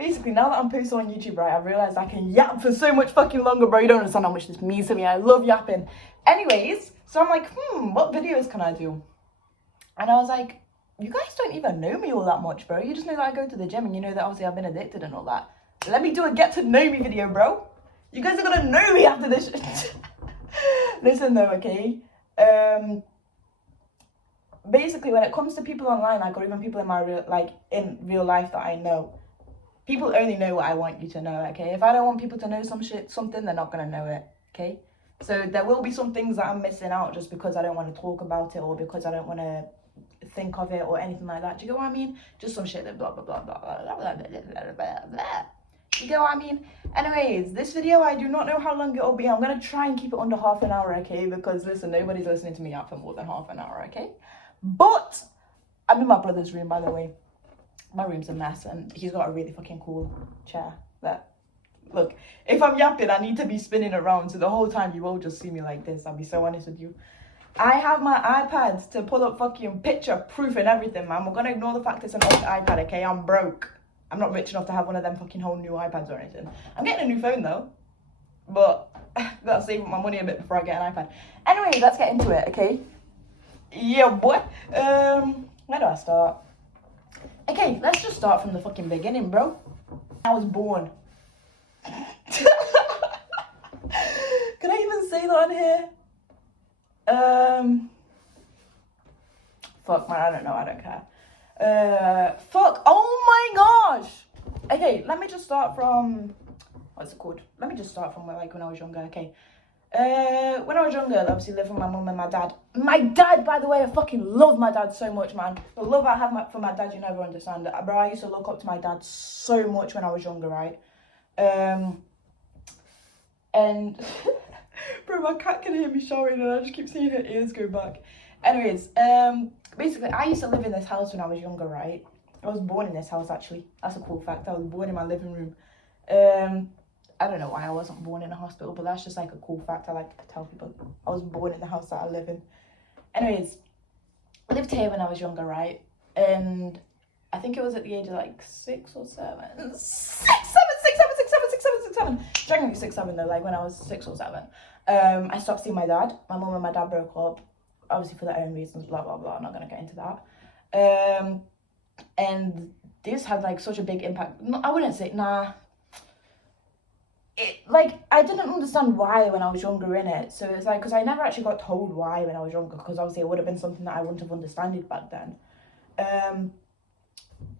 basically, now that I'm posting on YouTube, right, I've realised I can yap for so much fucking longer, bro. You don't understand how much this means to me. I love yapping. Anyways, so I'm like, what videos can I do? And I was like, you guys don't even know me all that much, bro. You just know that I go to the gym and you know that obviously I've been addicted and all that. Let me do a get to know me video, bro. You guys are gonna know me after this. Listen though, okay? Basically, when it comes to people online, like, or even people in my in real life that I know, people only know what I want you to know, okay? If I don't want people to know something, they're not gonna know it, okay? So there will be some things that I'm missing out just because I don't want to talk about it or because I don't want to think of it or anything like that. Do you get what I mean? Just some shit that blah blah blah blah blah blah blah blah blah blah. You get what I mean? Anyways, this video, I do not know how long it'll be. I'm gonna try and keep it under half an hour, okay? Because listen, nobody's listening to me out for more than half an hour, okay? But I'm in my brother's room, by the way. My room's a mess and he's got a really fucking cool chair that, look, if I'm yapping, I need to be spinning around, so the whole time you won't just see me like this. I'll be so honest with you. I have my iPad to pull up fucking picture proof and everything, man. We're gonna ignore the fact it's an old iPad, okay? I'm broke. I'm not rich enough to have one of them fucking whole new iPads or anything. I'm getting a new phone though, but gotta save up my money a bit before I get an iPad. Anyway, let's get into it, okay? Yeah, boy. Where do I start? Okay, let's just start from the fucking beginning, bro. I was born. Can I even say that on here? Fuck, man, I don't know, I don't care. Fuck, oh my gosh! Okay, let me just start from, what's it called? Let me just start from when I was younger, okay. When I was younger, I obviously lived with my mum and my dad. My dad, by the way, I fucking love my dad so much, man. The love I have for my dad, you never understand. Bro, I used to look up to my dad so much when I was younger, right? And bro, my cat can hear me shouting and I just keep seeing her ears go back. Anyways, basically, I used to live in this house when I was younger, right? I was born in this house, actually. That's a cool fact. I was born in my living room. I don't know why I wasn't born in a hospital, but that's just like a cool fact I like to tell people. I was born in the house that I live in. Anyways, I lived here when I was younger, right? And I think it was at the age of like 6 or 7. 6, 7. Generally 6, 7 though, like when I was 6 or 7. I stopped seeing my dad. My mum and my dad broke up, obviously for their own reasons, blah, blah, blah. I'm not going to get into that. And this had like such a big impact. No, I wouldn't say, nah. I didn't understand why when I was younger in it. So it's like, because I never actually got told why when I was younger, because obviously it would have been something that I wouldn't have understood back then.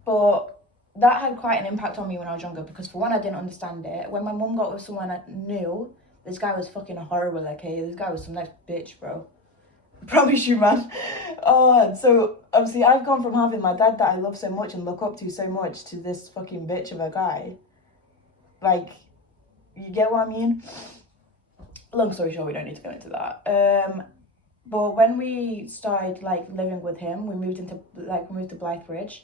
But that had quite an impact on me when I was younger, because for one, I didn't understand it. When my mum got with someone I knew, this guy was fucking horrible, okay? This guy was some next bitch, bro. Promise you, man. Oh, so obviously I've gone from having my dad that I love so much and look up to so much to this fucking bitch of a guy. Like, you get what I mean? Long story short, we don't need to go into that. But when we started like living with him, we moved to Blythebridge.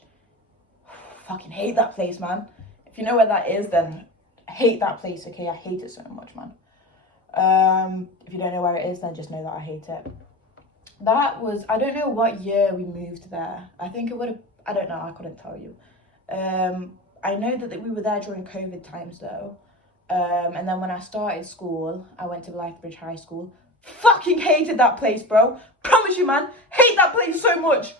Fucking hate that place, man. If you know where that is, then hate that place, okay? I hate it so much, man. If you don't know where it is, then just know that I hate it. That was, I don't know what year we moved there. I think it would have, I don't know, I couldn't tell you. I know that we were there during COVID times though. And then when I started school, I went to Blythebridge High School. Fucking hated that place, bro. Promise you, man. Hate that place so much.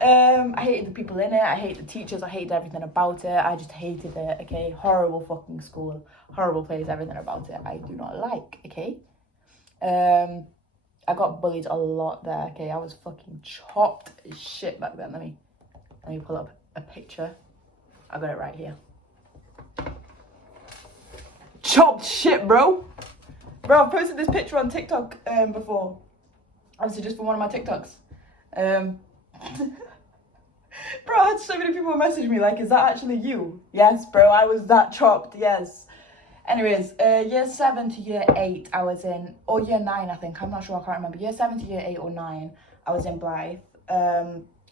I hated the people in it. I hate the teachers. I hated everything about it. I just hated it, okay? Horrible fucking school. Horrible place. Everything about it I do not like, okay? I got bullied a lot there, okay? I was fucking chopped as shit back then. Let me pull up a picture. I got it right here. Chopped shit, bro. Bro, I've posted this picture on TikTok before. Obviously just for one of my TikToks. Bro, I had so many people message me like, is that actually you? Yes, bro, I was that chopped, yes. Anyways, year 7 to year 8 I was in, or year 9 I think, I'm not sure, I can't remember. Year 7 to year 8 or 9 I was in Blythe.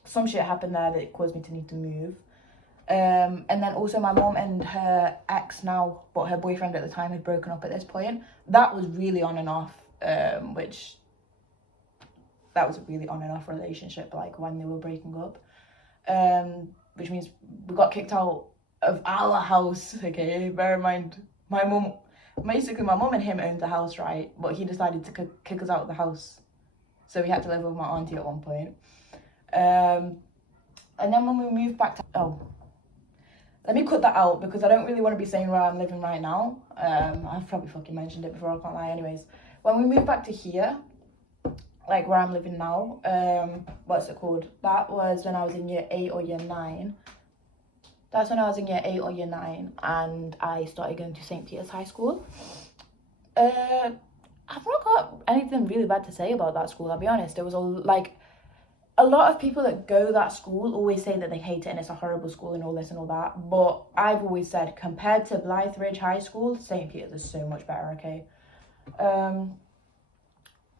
Some shit happened there that caused me to need to move. And then also my mom and her ex now, but her boyfriend at the time had broken up at this point. That was really on and off, that was a really on and off relationship, like when they were breaking up. Which means we got kicked out of our house, okay? Bear in mind, my mum and him owned the house, right? But he decided to kick us out of the house. So we had to live with my auntie at one point. And then when we moved back to... Oh, let me cut that out because I don't really want to be saying where I'm living right now. I've probably fucking mentioned it before, I can't lie. Anyways, when we moved back to here, like where I'm living now, what's it called? That was when I was in year 8 or year 9. That's when I was in year 8 or year 9 and I started going to St. Peter's High School. I've not got anything really bad to say about that school, I'll be honest. It was a lot of people that go that school always say that they hate it and it's a horrible school and all this and all that. But I've always said, compared to Blytheridge High School, St. Peter's is so much better, okay?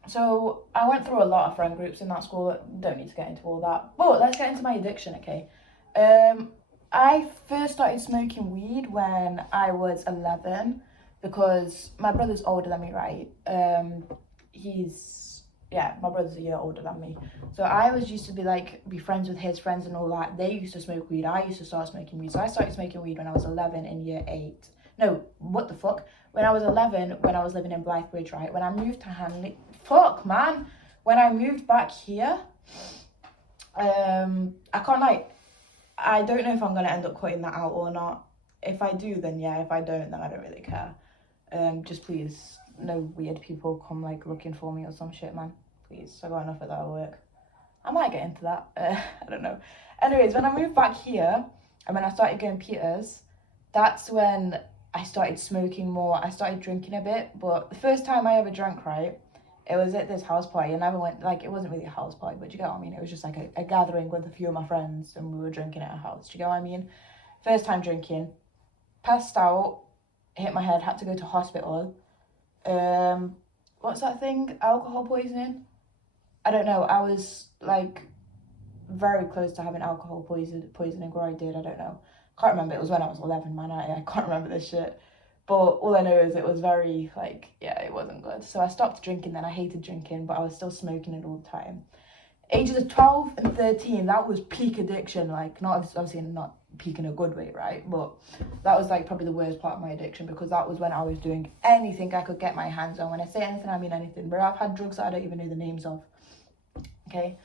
So I went through a lot of friend groups in that school. Don't need to get into all that. But let's get into my addiction, okay? I first started smoking weed when I was 11 because my brother's older than me, right? My brother's a year older than me. So I was used to be friends with his friends and all that. They used to smoke weed. I used to start smoking weed. So I started smoking weed when I was 11 in year 8. No, what the fuck? When I was 11, when I was living in Blytheridge, right? When I moved to Hanley... Fuck, man! When I moved back here, I can't lie. I don't know if I'm going to end up cutting that out or not. If I do, then yeah. If I don't, then I don't really care. Just please, no weird people come looking for me or some shit, man. Please, I got enough of that at work. I might get into that. I don't know. Anyways, when I moved back here and when I started going Peters, that's when I started smoking more. I started drinking a bit, but the first time I ever drank, right, it was at this house party. And I went, it wasn't really a house party, but do you get what I mean? It was just a gathering with a few of my friends and we were drinking at a house. Do you get what I mean? First time drinking, passed out, hit my head, had to go to hospital. What's that thing? Alcohol poisoning? I don't know. I was very close to having alcohol poisoning where I did. I don't know. Can't remember. It was when I was 11, man. I can't remember this shit. But all I know is it was very, it wasn't good. So I stopped drinking then. I hated drinking, but I was still smoking it all the time. Ages of 12 and 13, that was peak addiction. Not obviously not peak in a good way, right? But that was probably the worst part of my addiction because that was when I was doing anything I could get my hands on. When I say anything, I mean anything. But I've had drugs that I don't even know the names of. Okay?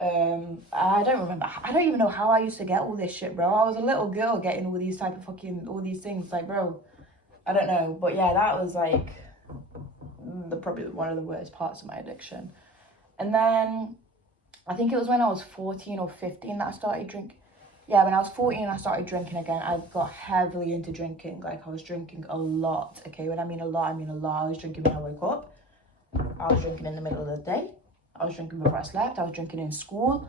I don't even know how I used to get all this shit, bro. I was a little girl getting all these all these things. Bro, I don't know. But yeah, that was probably one of the worst parts of my addiction. And then I think it was when I was 14 or 15 that I started drinking. Yeah, when I was 14 I started drinking again. I got heavily into drinking. I was drinking a lot, okay? When I mean a lot, I mean a lot. I was drinking when I woke up. I was drinking in the middle of the day. I was drinking before I slept. I was drinking in school.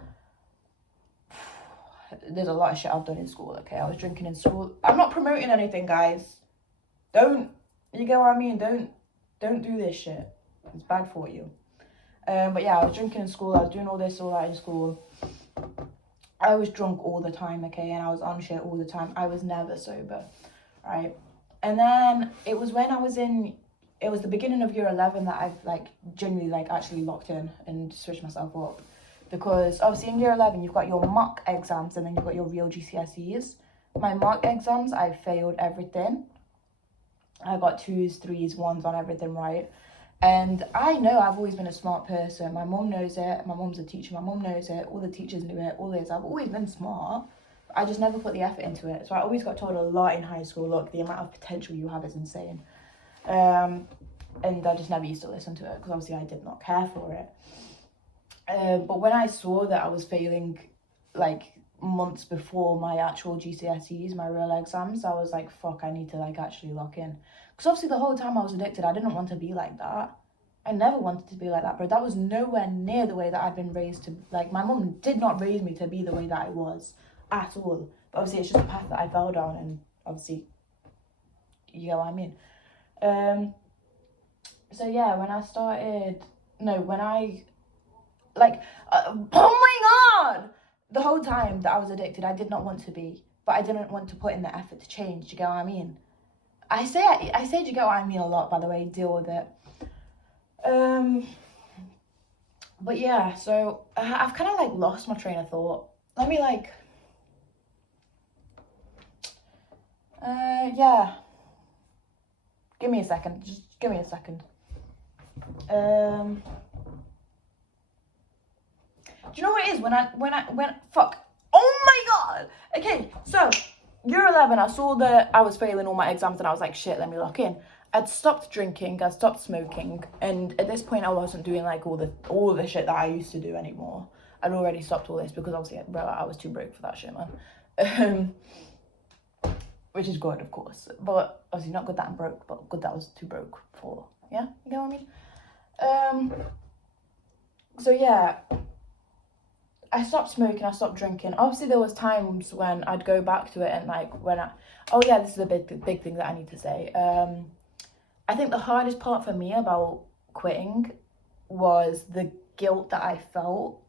There's a lot of shit I've done in school, okay? I was drinking in school. I'm not promoting anything, guys. You get what I mean? Don't do this shit. It's bad for you. But yeah, I was drinking in school. I was doing all this, all that in school. I was drunk all the time, okay? And I was on shit all the time. I was never sober, right? And then it was when it was the beginning of year 11 that I've genuinely actually locked in and switched myself up. Because obviously in year 11, you've got your mock exams and then you've got your real GCSEs. My mock exams, I failed everything. I got 2s, 3s, 1s on everything, right? And I know I've always been a smart person. My mum knows it. My mum's a teacher. My mum knows it. All the teachers knew it. All this. I've always been smart. I just never put the effort into it. So I always got told a lot in high school, look, the amount of potential you have is insane. And I just never used to listen to it because obviously I did not care for it. But when I saw that I was failing months before my actual GCSEs, my real exams, I was like, fuck, I need to actually lock in. Because obviously the whole time I was addicted, I didn't want to be like that. I never wanted to be like that, but that was nowhere near the way that I'd been raised to. My mum did not raise me to be the way that I was at all. But obviously it's just a path that I fell down, and obviously, you know what I mean. So yeah, oh my god! The whole time that I was addicted, I did not want to be, but I didn't want to put in the effort to change. Do you get what I mean? I say do you get what I mean a lot, by the way, deal with it. But yeah, so I've kind of lost my train of thought. Let me Yeah. Give me a second. Just give me a second. Do you know what it is when fuck? Oh my god. Okay, so year 11, I saw that I was failing all my exams, and I was like, shit, let me lock in. I'd stopped drinking, I'd stopped smoking, and at this point, I wasn't doing like all the shit that I used to do anymore. I'd already stopped all this because obviously, bro, I was too broke for that shit, man. Which is good, of course, but obviously not good that I'm broke, but good that I was too broke for. Yeah, you get what I mean? So yeah, I stopped smoking, I stopped drinking. Obviously, there was times when I'd go back to it, and like oh yeah, this is a big thing that I need to say. I think the hardest part for me about quitting was the guilt that I felt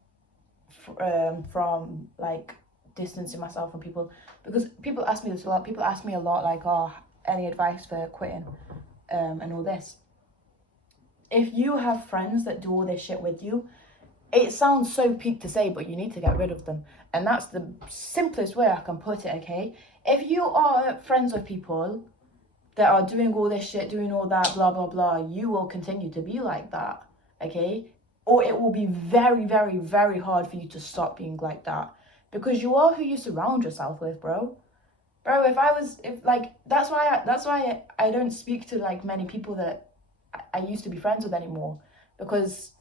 from like distancing myself from people, because people ask me this a lot. People ask me a lot, like, oh, any advice for quitting, and all this. If you have friends that do all this shit with you, it sounds so peak to say, but you need to get rid of them. And that's the simplest way I can put it, okay? If you are friends with people that are doing all this shit, doing all that, blah, blah, blah, you will continue to be like that, okay? Or it will be very, very, very hard for you to stop being like that. Because you are who you surround yourself with, bro. Bro, that's why I don't speak to like many people that I used to be friends with anymore. Because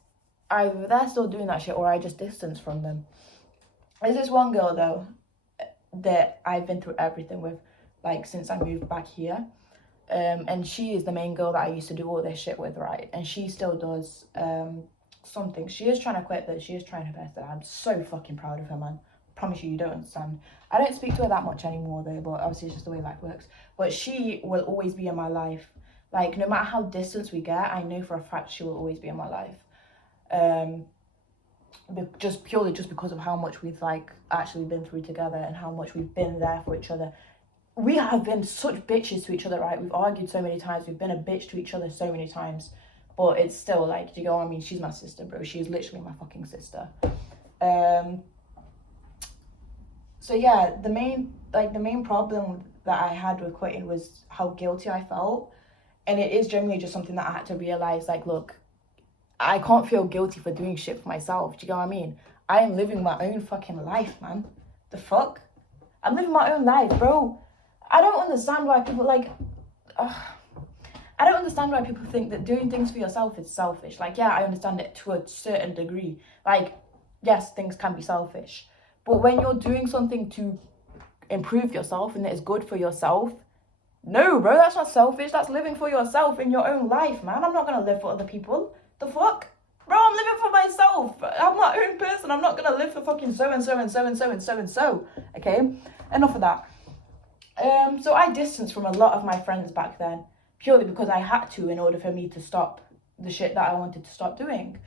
either they're still doing that shit or I just distance from them. There's this one girl though that I've been through everything with, like, since I moved back here. And she is the main girl that I used to do all this shit with, right? And she still does something. She is trying to quit, though. She is trying her best, and I'm so fucking proud of her, man. Promise you don't understand. I don't speak to her that much anymore though, but obviously it's just the way life works. But she will always be in my life. Like, no matter how distant we get, I know for a fact she will always be in my life. Just because of how much we've like actually been through together and how much we've been there for each other. We have been such bitches to each other, right? We've argued so many times. We've been a bitch to each other so many times. But it's still like, do you know what I mean? She's my sister, bro. She's literally my fucking sister. So yeah, the main problem that I had with quitting was how guilty I felt. And it is generally just something that I had to realize, like, look, I can't feel guilty for doing shit for myself. Do you know what I mean? I am living my own fucking life, man. The fuck? I'm living my own life, bro. I don't understand why people I don't understand why people think that doing things for yourself is selfish. Like, yeah, I understand it to a certain degree. Like, yes, things can be selfish. But when you're doing something to improve yourself and that is good for yourself, no, bro, that's not selfish. That's living for yourself in your own life, man. I'm not going to live for other people. The fuck? Bro, I'm living for myself. I'm my own person. I'm not going to live for fucking so-and-so and so-and-so and so-and-so. Okay? Enough of that. So I distanced from a lot of my friends back then, purely because I had to in order for me to stop the shit that I wanted to stop doing.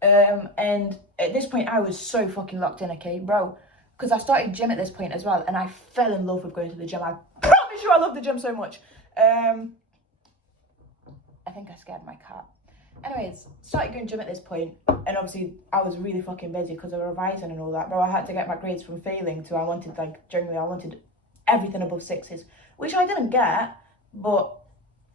And at this point, I was so fucking locked in, okay, bro? Because I started gym at this point as well, and I fell in love with going to the gym. I promise you I love the gym so much. I think I scared my cat. Anyways, started going to gym at this point, and obviously I was really fucking busy because of revising and all that, bro. I had to get my grades from failing to I wanted everything above 6s, which I didn't get, but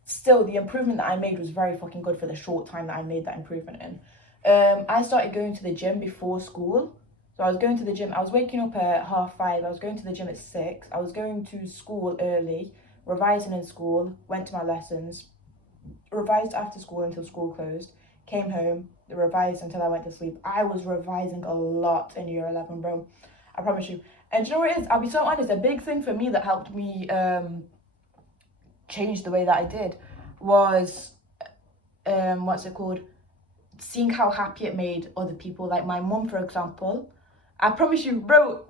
still the improvement that I made was very fucking good for the short time that I made that improvement in. I started going to the gym before school. So I was going to the gym, I was waking up at 5:30, I was going to the gym at 6, I was going to school early, revising in school, went to my lessons, revised after school until school closed, came home, revised until I went to sleep. I was revising a lot in year 11, bro. I promise you. And do you know what it is? I'll be so honest, a big thing for me that helped me change the way that I did was, seeing how happy it made other people. Like my mum, for example. I promise you, bro,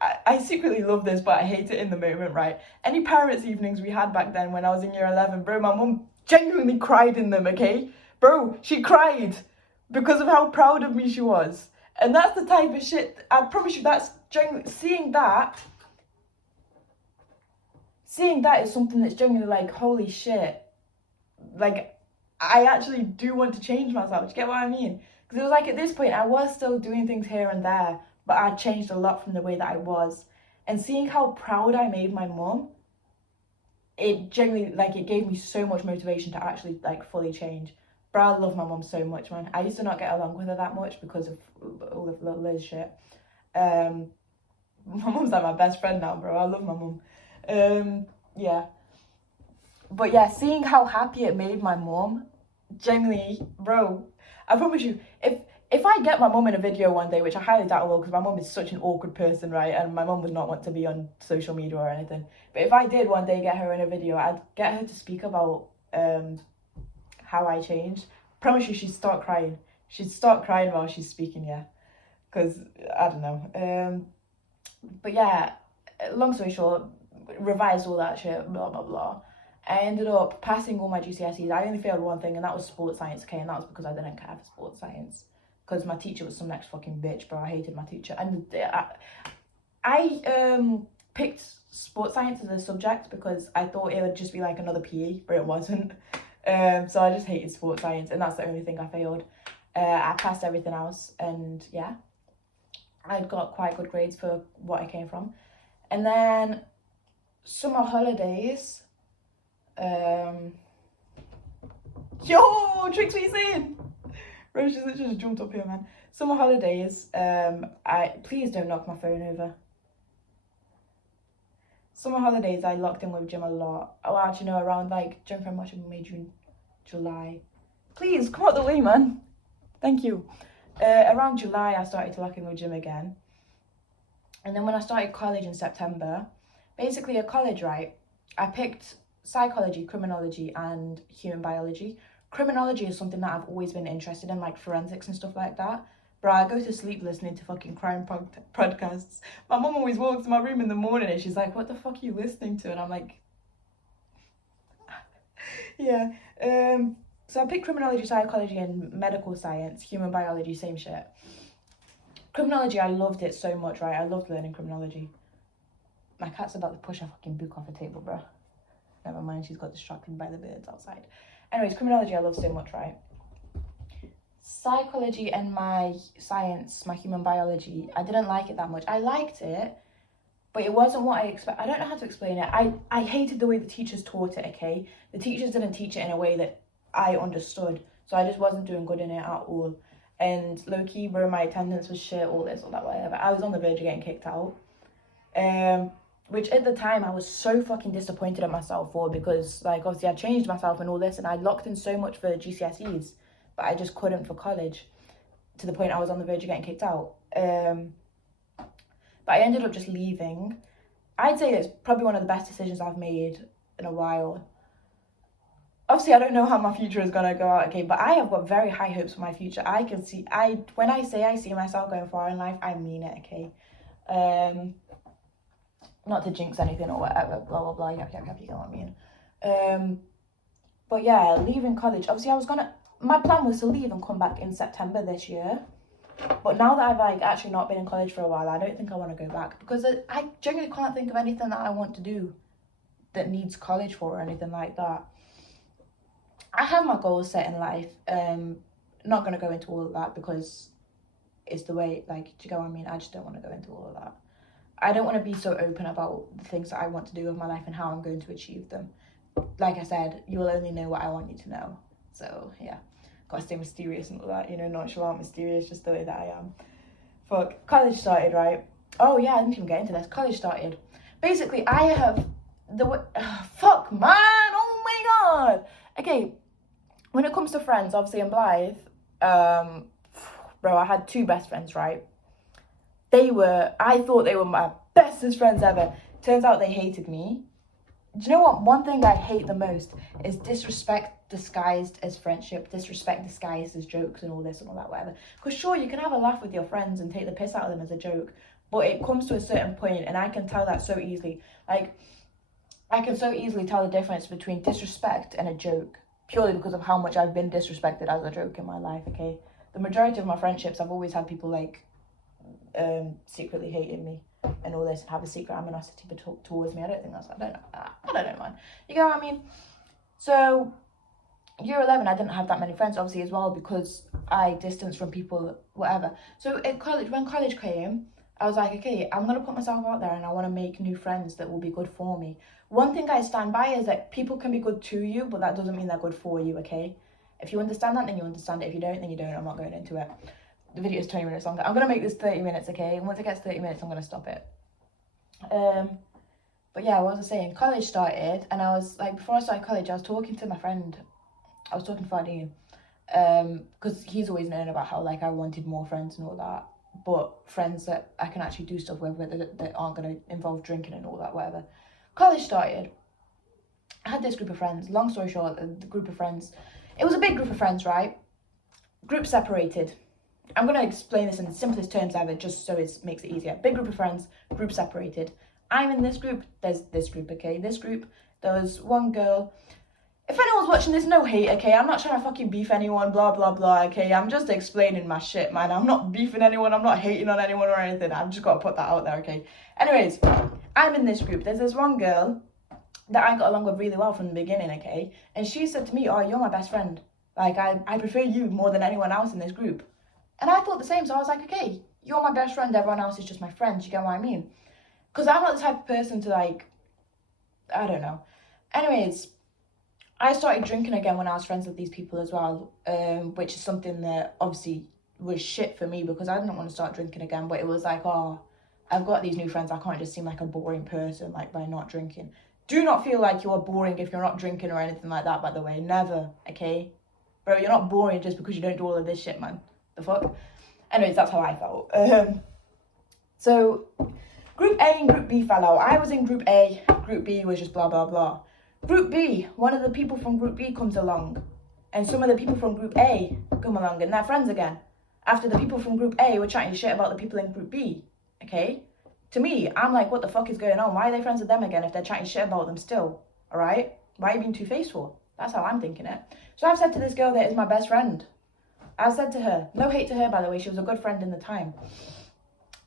I secretly love this, but I hate it in the moment, right? Any parents' evenings we had back then when I was in year 11, bro, my mum genuinely cried in them, okay? Bro, she cried because of how proud of me she was. And that's the type of shit, I promise you, that's genuinely, seeing that is something that's genuinely like, holy shit. Like, I actually do want to change myself. Do you get what I mean? Because it was like at this point, I was still doing things here and there, but I changed a lot from the way that I was. And seeing how proud I made my mum, it genuinely, like, it gave me so much motivation to actually, like, fully change. But I love my mum so much, man. I used to not get along with her that much because of all of Liz shit. My mum's like my best friend now, bro. I love my mum. Yeah. But yeah, seeing how happy it made my mum, genuinely, bro, I promise you, if I get my mum in a video one day, which I highly doubt I will, because my mum is such an awkward person, right? And my mum would not want to be on social media or anything. But if I did one day get her in a video, I'd get her to speak about how I changed. Promise you, she'd start crying. She'd start crying while she's speaking, yeah. Because, I don't know. But yeah, long story short, revised all that shit, blah, blah, blah. I ended up passing all my GCSEs. I only failed one thing, and that was sports science, okay? And that was because I didn't care for sports science. Because my teacher was some next fucking bitch, bro. I hated my teacher. And I picked sports science as a subject because I thought it would just be like another PE, but it wasn't. So I just hated sports science, and that's the only thing I failed. I passed everything else, and yeah, I got quite good grades for what I came from. And then summer holidays. Yo, Tricks, what you saying? Bro, she's just jumped up here, man. Summer holidays. Please don't knock my phone over. Summer holidays, I locked in with gym a lot. Oh, actually, no, around like June, February, March, May, June, July. Please come out the way, man. Thank you. Around July, I started to lock in with gym again. And then when I started college in September, basically at college, right, I picked psychology, criminology, and human biology. Criminology is something that I've always been interested in, like forensics and stuff like that. Bro, I go to sleep listening to fucking crime podcasts. My mum always walks to my room in the morning and she's like, what the fuck are you listening to? And I'm like, yeah. So I picked criminology, psychology, and medical science, human biology, same shit. Criminology, I loved it so much, right? I loved learning criminology. My cat's about to push a fucking book off the table, bro. Never mind, she's got distracted by the birds outside. Anyways, criminology I love so much, right? Psychology and my science, my human biology, I didn't like it that much. I liked it, but it wasn't what I expect. I don't know how to explain it. I hated the way the teachers taught it, okay? The teachers didn't teach it in a way that I understood, so I just wasn't doing good in it at all. And low-key, bro, my attendance was shit, all this, all that, whatever. I was on the verge of getting kicked out. Which at the time I was so fucking disappointed at myself for, because like obviously I changed myself and all this, and I locked in so much for GCSEs, but I just couldn't for college, to the point I was on the verge of getting kicked out. But I ended up just leaving. I'd say it's probably one of the best decisions I've made in a while. Obviously I don't know how my future is gonna go out, okay, but I have got very high hopes for my future. When I say I see myself going far in life, I mean it, okay? Not to jinx anything or whatever, blah, blah, blah, yap, yap, yap, you know what I mean. But yeah, leaving college, obviously my plan was to leave and come back in September this year. But now that I've like actually not been in college for a while, I don't think I want to go back, because I genuinely can't think of anything that I want to do that needs college for or anything like that. I have my goals set in life. Not going to go into all of that because it's the way, like, do you get what I mean? I just don't want to go into all of that. I don't want to be so open about the things that I want to do with my life and how I'm going to achieve them. Like I said, you will only know what I want you to know. So, yeah. Gotta stay mysterious and all that, you know, nonchalant, mysterious, just the way that I am. Fuck. College started, right? Oh, yeah, I didn't even get into this. College started. Basically, I have fuck, man! Oh, my God! Okay, when it comes to friends, obviously in Blythe, bro, I had two best friends, right? I thought they were my bestest friends ever. Turns out they hated me. Do you know what? One thing I hate the most is disrespect disguised as friendship, disrespect disguised as jokes and all this and all that, whatever. Because sure, you can have a laugh with your friends and take the piss out of them as a joke, but it comes to a certain point, and I can tell that so easily. Like, I can so easily tell the difference between disrespect and a joke, purely because of how much I've been disrespected as a joke in my life, okay? The majority of my friendships, I've always had people, like, secretly hating me and all this, and have a secret animosity towards me. I don't know, man. You get what I mean? So, year 11, I didn't have that many friends, obviously, as well, because I distanced from people, whatever. So, at college, when college came, I was like, okay, I'm going to put myself out there and I want to make new friends that will be good for me. One thing I stand by is that people can be good to you, but that doesn't mean they're good for you, okay? If you understand that, then you understand it. If you don't, then you don't. I'm not going into it. The video is 20 minutes long. I'm going to make this 30 minutes, okay? And once it gets 30 minutes, I'm going to stop it. But yeah, what was I saying? College started, and I was like, before I started college, I was talking to my friend. I was talking to Fardine, because he's always known about how like I wanted more friends and all that, but friends that I can actually do stuff with that aren't going to involve drinking and all that, whatever. College started. I had this group of friends. Long story short, the group of friends, it was a big group of friends, right? Group separated. I'm going to explain this in the simplest terms ever, just so it makes it easier. Big group of friends, group separated. I'm in this group, there's this group, okay? This group, there was one girl. If anyone's watching this, no hate, okay? I'm not trying to fucking beef anyone, blah, blah, blah, okay? I'm just explaining my shit, man. I'm not beefing anyone, I'm not hating on anyone or anything. I've just got to put that out there, okay? Anyways, I'm in this group. There's this one girl that I got along with really well from the beginning, okay? And she said to me, oh, you're my best friend. Like, I prefer you more than anyone else in this group. And I thought the same, so I was like, okay, you're my best friend, everyone else is just my friends, you get what I mean? Because I'm not the type of person to, like, I don't know. Anyways, I started drinking again when I was friends with these people as well, which is something that obviously was shit for me because I didn't want to start drinking again, but it was like, oh, I've got these new friends, I can't just seem like a boring person, like, by not drinking. Do not feel like you're boring if you're not drinking or anything like that, by the way, never, okay? Bro, you're not boring just because you don't do all of this shit, man. The fuck? Anyways, that's how I felt. So, Group A and Group B fell out. I was in Group A, Group B was just blah, blah, blah. Group B, one of the people from Group B comes along, and some of the people from Group A come along, and they're friends again. After the people from Group A were chatting shit about the people in Group B, okay? To me, I'm like, what the fuck is going on? Why are they friends with them again if they're chatting shit about them still, alright? Why are you being two-faced for? That's how I'm thinking it. So I've said to this girl that is my best friend, I said to her, no hate to her, by the way, she was a good friend in the time.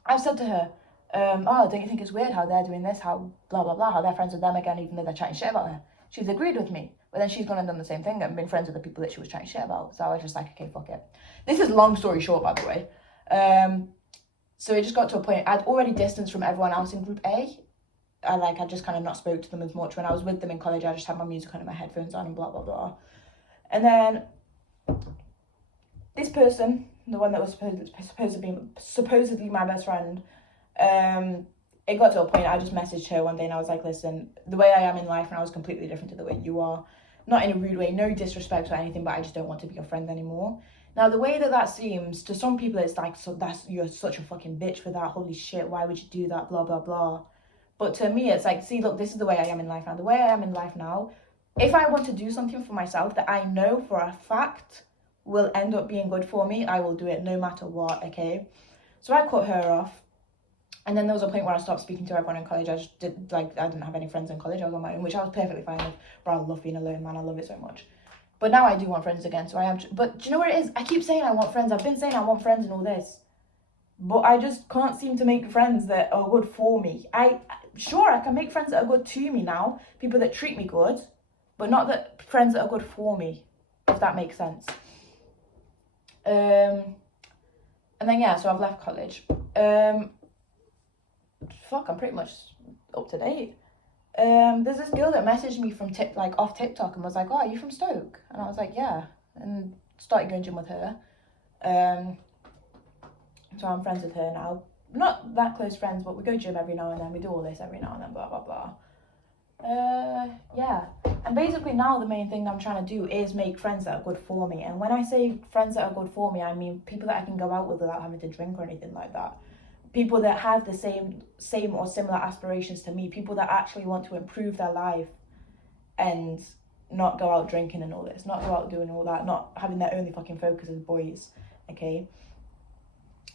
I've said to her, oh, don't you think it's weird how they're doing this, how blah, blah, blah, how they're friends with them again, even though they're chatting shit about her? She's agreed with me, but then she's gone and done the same thing and been friends with the people that she was chatting shit about. So I was just like, okay, fuck it. This is long story short, by the way. So it just got to a point, I'd already distanced from everyone else in Group A. I just kind of not spoke to them as much. When I was with them in college, I just had my music on and my headphones on and blah, blah, blah. And then this person, the one that was supposedly my best friend, it got to a point, I just messaged her one day and I was like, listen, the way I am in life now is completely different to the way you are. Not in a rude way, no disrespect or anything, but I just don't want to be your friend anymore. Now, the way that seems, to some people, it's like, so you're such a fucking bitch for that, holy shit, why would you do that, blah, blah, blah. But to me, it's like, see, look, this is the way I am in life now. The way I am in life now, if I want to do something for myself that I know for a fact will end up being good for me, I will do it no matter what, okay? So I cut her off. And then there was a point where I stopped speaking to everyone in college. I just did, I didn't have any friends in college. I was on my own, which I was perfectly fine with. But I love being alone, man. I love it so much. But now I do want friends again. So I am. But do you know what it is? I keep saying I want friends. I've been saying I want friends and all this. But I just can't seem to make friends that are good for me. Sure, I can make friends that are good to me now. People that treat me good. But not that friends that are good for me. If that makes sense. And then, yeah, so I've left college. Fuck, I'm pretty much up to date. There's this girl that messaged me from off TikTok and was like, oh, are you from Stoke? And I was like, yeah. And started going gym with her. So I'm friends with her now. Not that close friends, but we go gym every now and then. We do all this every now and then, blah, blah, blah. Yeah. And basically now the main thing I'm trying to do is make friends that are good for me. And when I say friends that are good for me, I mean people that I can go out with without having to drink or anything like that. People that have the same or similar aspirations to me. People that actually want to improve their life and not go out drinking and all this. Not go out doing all that. Not having their only fucking focus as boys. Okay?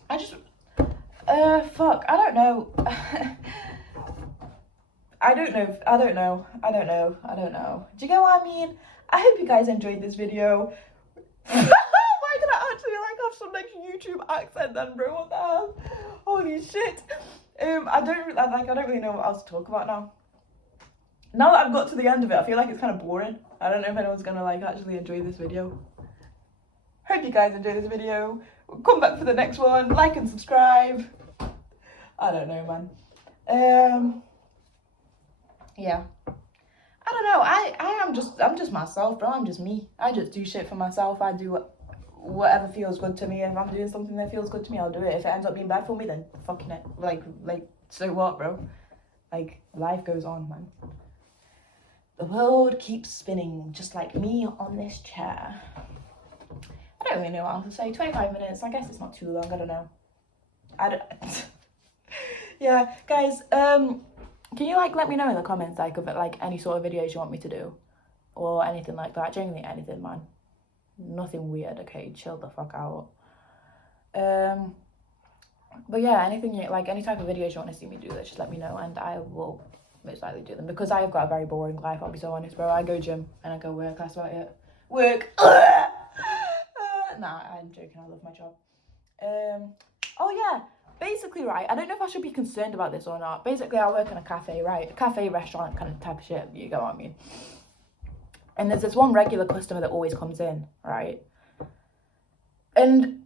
Fuck. I don't know. I don't know. Do you get what I mean? I hope you guys enjoyed this video. Why did I actually have some YouTube accent then, bro? What the hell? Holy shit. I don't really know what else to talk about now. Now that I've got to the end of it, I feel like it's kind of boring. I don't know if anyone's gonna actually enjoy this video. Hope you guys enjoy this video. Come back for the next one. Like and subscribe. I don't know, man. Yeah. I don't know. I'm just myself, bro. I'm just me. I just do shit for myself. I do whatever feels good to me. If I'm doing something that feels good to me, I'll do it. If it ends up being bad for me, then fucking it. Like, so what, bro? Like, life goes on, man. The world keeps spinning, just like me on this chair. I don't really know what else to say. 25 minutes. I guess it's not too long. I don't know. Yeah, guys. Can you like let me know in the comments like of like any sort of videos you want me to do, or anything like that? Genuinely anything, man. Nothing weird. Okay, chill the fuck out. But yeah, anything like any type of videos you want to see me do, just let me know, and I will most likely do them, because I have got a very boring life. I'll be so honest, bro. I go gym and I go work. That's about it. Work. Nah, I'm joking. I love my job. Oh yeah. Basically, right, I don't know if I should be concerned about this or not. Basically, I work in a cafe, right? A cafe, restaurant kind of type of shit, you get what I mean? And there's this one regular customer that always comes in, right? And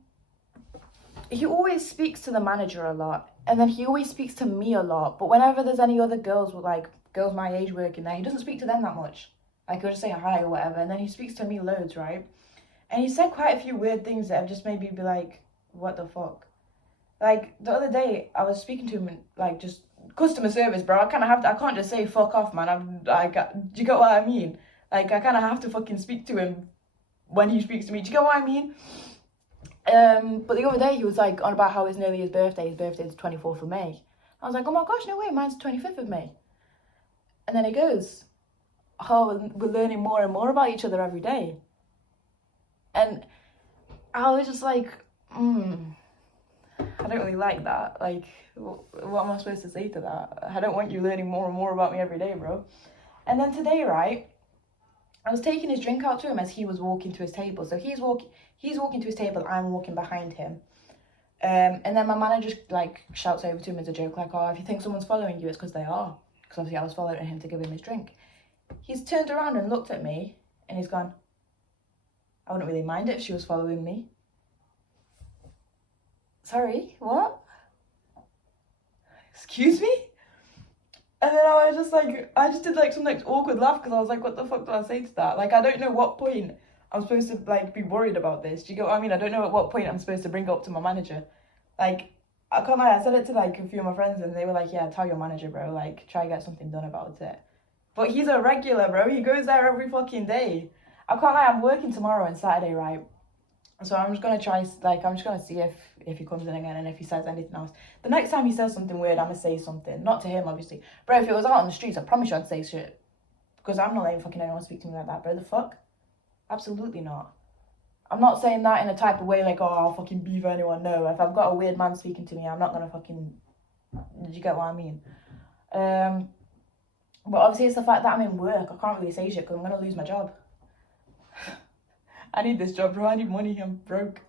he always speaks to the manager a lot. And then he always speaks to me a lot. But whenever there's any other girls with, like, girls my age working there, he doesn't speak to them that much. Like, he'll just say hi or whatever. And then he speaks to me loads, right? And he said quite a few weird things that have just made me be like, what the fuck? Like, the other day, I was speaking to him, like, just customer service, bro. I kind of have to, I can't just say, fuck off, man. Do you get what I mean? Like, I kind of have to fucking speak to him when he speaks to me. Do you get what I mean? But the other day, he was, like, on about how it's nearly his birthday. His birthday's the 24th of May. I was like, oh my gosh, no way, mine's the 25th of May. And then he goes, oh, we're learning more and more about each other every day. And I was just like, I don't really like that. Like, what am I supposed to say to that? I don't want you learning more and more about me every day, bro. And then today, right, I was taking his drink out to him as he was walking to his table. So he's walking to his table, I'm walking behind him. And then my manager, like, shouts over to him as a joke, like, oh, if you think someone's following you, it's because they are. Because obviously I was following him to give him his drink. He's turned around and looked at me, and he's gone, I wouldn't really mind it if she was following me. Sorry, what? Excuse me? And then I was just like, I just did like some like awkward laugh, because I was like, what the fuck do I say to that? Like, I don't know what point I'm supposed to like be worried about this. Do you get what I mean? I don't know at what point I'm supposed to bring it up to my manager. Like, I can't lie, I said it to like a few of my friends, and they were like, yeah, tell your manager, bro. Like, try to get something done about it. But he's a regular, bro. He goes there every fucking day. I can't lie, I'm working tomorrow and Saturday, right? So I'm just going to try, like, I'm just going to see if he comes in again and if he says anything else. The next time he says something weird, I'm going to say something. Not to him, obviously. Bro, if it was out on the streets, I promise you I'd say shit. Because I'm not letting fucking anyone speak to me like that, bro. The fuck? Absolutely not. I'm not saying that in a type of way like, oh, I'll fucking beef anyone. No, if I've got a weird man speaking to me, I'm not going to fucking... Did you get what I mean? But obviously it's the fact that I'm in work. I can't really say shit because I'm going to lose my job. I need this job, bro. I need money. I'm broke.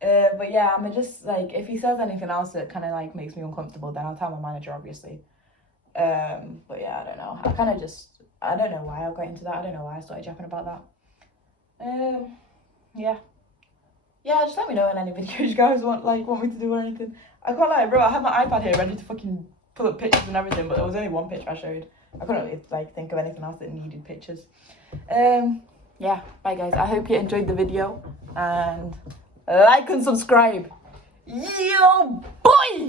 But yeah, I'm just like, if he says anything else that kind of like makes me uncomfortable, then I'll tell my manager, obviously. But yeah, I don't know. I don't know why I got into that. I don't know why I started yapping about that. Yeah. Yeah, just let me know in any videos you guys want me to do or anything. I can't lie, bro. I had my iPad here ready to fucking pull up pictures and everything, but there was only one picture I showed. I couldn't really like think of anything else that needed pictures. Yeah, bye guys. I hope you enjoyed the video, and like and subscribe. Yo, boy!